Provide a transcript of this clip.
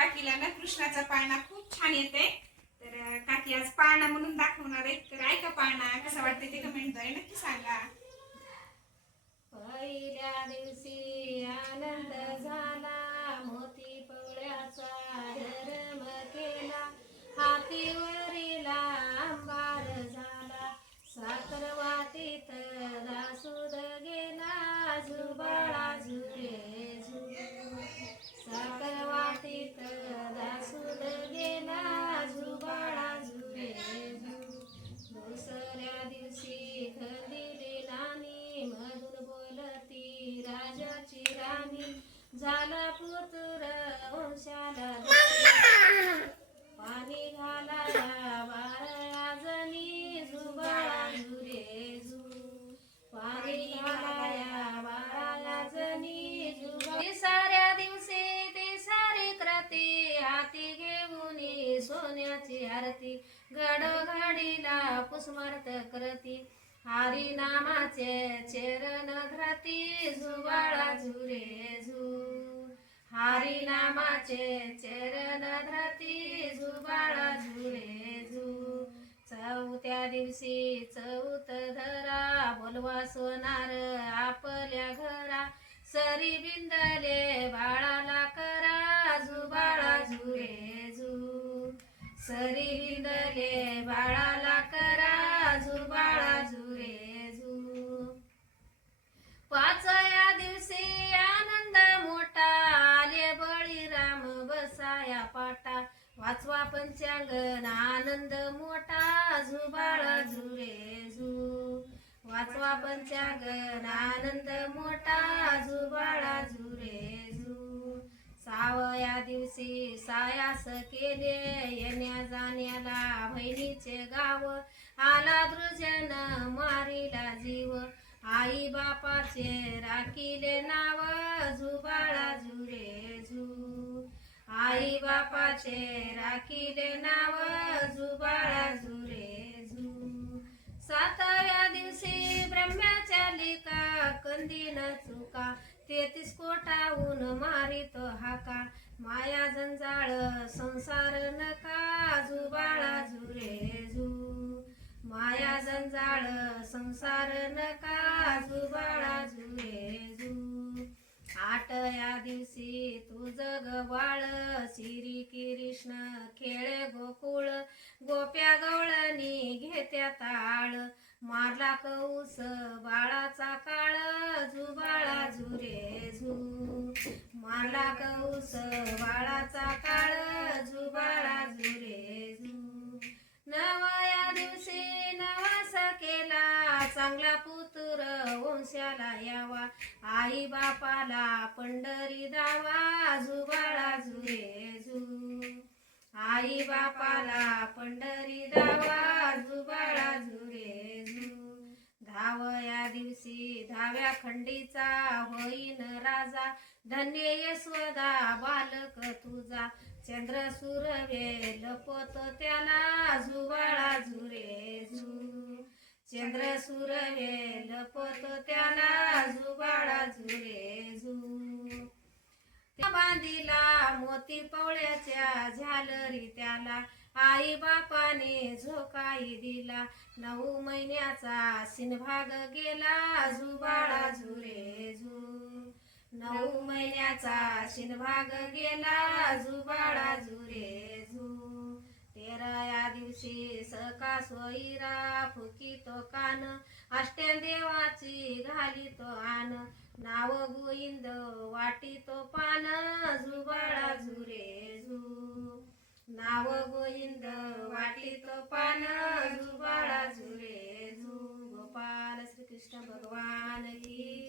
काकीला ना कृष्णाचा पाळणा खूप छान येते. तर काकी आज पाळणा म्हणून दाखवणार आहे तर ऐका पाळणा कसा वाटते ते कमेंटद्वारे नक्की सांगा. पहिल्या दिवशी आनंद झाला. झाला पुतुर वंशाला पाणी घाला बाळाजनी जुबाळा झुरे पाणी घालाया जुबा साऱ्या दिवशी ते सारी हाती घेऊन सोन्याची आरती. घडोघडीला पुष्मार्थ हरी नामाचे चरण धरती जुवाळा झुरे झू हरी नामाचे चरण धरती झुबाळा झुरे झू चौथ्या दिवशी चौथ धरा बोलवा सोनार आपल्या घरा. सरी बिंदले बाळाला करा जुबाळा झुरे झू सरी बिंदले पंचांगण आनंद मोठा झुबाळा झुरे झू वाचवा पंचांगण आनंद मोठा झुबाळा झुरे झू सावया दिवशी सायास केले येण्या जाण्याला बहिणीचे गाव. आला दृजन मारिला जीव. आई बापाचे राखिले नाव. झुबा आई बापाचे राखीले नाव जुबाळा जुरे जू सातव्या दिवशी ब्रह्म्याच्या लिका कंदीन चुका. तेहतीस कोटाहून मारित हाका. माया जंजाळ संसार नका जुबाळा झुरे जू माया जंजाळ संसार नका जुबाळा जुरे आठया दिवशी तू जग बाळ श्री कृष्ण खेळ गोकुळ. गोप्या गवळणी घेत्या ताळ. मारला कौस बाळाचा काळ. झुबाळा झुरे झू मारला कौस बाळाचा काळ. झुबाळा झुरे झू नवया दिवशी नवासा केला. चांगला पुत्र वंशाला यावा. आई बापाला पंढरी दावा. झुबाळा जुरे झू आई बापाला पंढरी दावा. झुबाळा झुरे धाव धावया दिवशी धाव्या खंडीचा होईन राजा. धन्य यशोदा बालक तुझा. चंद्र सुरवे लपत त्याला. झुबाळा झुरे झू चंद्र सुरवे लपत त्याला झुबाळा झुरे झू. मोती पवळ्याच्या झालरी त्याला. आई बापाने झोकाई दिला नऊ महिन्याचा सिनभाग गेला झुबाळा झुरे झू. नऊ महिन्याचा शिनभाग गेला झुबाळा झुरे झू तेराया का सोयीरा फुकितो कान. अष्ट्या देवाची घालितो आन. नाव गोविंद वाटितो पान. झुबाळा झुरे झू. नाव गोविंद वाटितो पान. झुबाळा झुरे झू. गोपाल श्रीकृष्ण भगवान की